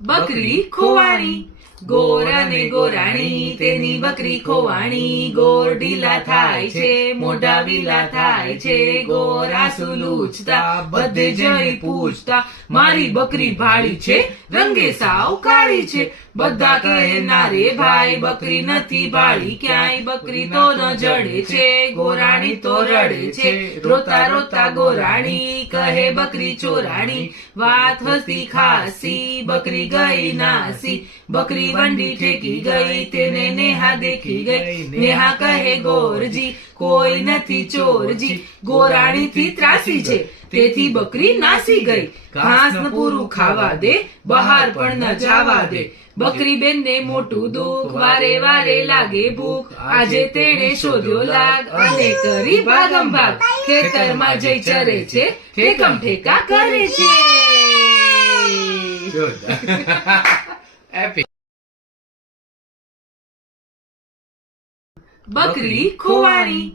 બકરી ખોવાણી, ગોર અને ગોરાણી તેની બકરી ખોવાણી. ગોર ઢીલા થાય છે, મોઢા વીલા થાય છે. ગોર આંસુ લૂછતા બધે જઈ પૂછતા, મારી બકરી ભાળી છે, રંગે સાવ કાળી છે. બધા કહે ના રે ભાઈ, બકરી નથી ભાળી ક્યાંય. બકરી તો ન જડે છે, ગોરાણી તો રડે છે. રોતા રોતા ગોરાણી કહે બકરી ચોરાણી. વાત હસી ખાસી બકરી ગઈ નાસી. બકરી વંડી ઠેકી ગઈ, તેને નેહા દેખી ગઈ. નેહા કહે ગોરજી કોઈ નથી ચોરજી. ગોરાણી થી ત્રાસી છે, તેથી બકરી નાસી ગઈ. ઘાસ ન પૂરું ખાવા દે, બહાર પણ ન જાવા દે. બકરી બેન ને મોટું દુઃખ, વારે વારે લાગે ભૂખ. આજે તેણે શોધ્યો લાગ અને કરી ભાગમ ભાગ. ખેતરમાં જઈ ચરે છે, ઠેકમ ઠેકા કરે છે. બકરી ખોવાણી,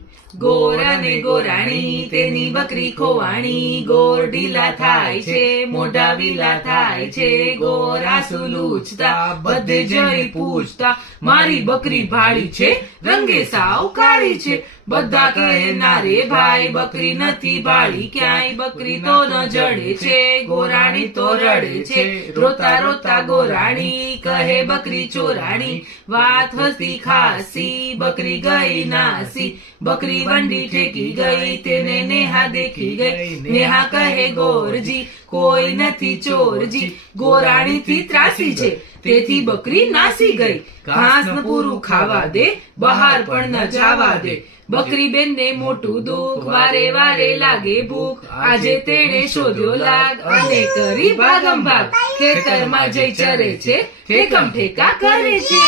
ગોર અને ગોરાણી તેની બકરી ખોવાણી. ગોર ઢીલા થાય છે, મોઢા વીલા થાય છે. ગોર આંસુ લૂછતા બધે જઈ પૂછતા, મારી બકરી ભાળી છે, રંગે સાવ કાળી છે. બધા કહે ના રે ભાઈ, બકરી નથી ભાળી ક્યાંય. બકરી તો ન જડે છે, ગોરાણી તો રડે છે. રોતા રોતા ગોરાણી કહે બકરી ચોરાણી. વાત હસી ખાસી બકરી ગઈ નાસી. બકરી વંડી ઠેકી ગઈ, તેને નેહા દેખી ગઈ. નેહા કહે ગોરજી કોઈ નથી ચોરજી. ગોરાણી થી ત્રાસી છે, તેથી બકરી નાસી ગઈ. ઘાસ ન પૂરું ખાવા દે, બહાર પણ ન જાવા દે. બકરી બેન ને મોટું દુઃખ, વારે વારે લાગે ભૂખ. આજે તેણે શોધ્યો લાગ અને કરી ભાગમ ભાગ. ખેતરમાં જઈ ચરે છે, ઠેકમ ઠેકા કરે છે.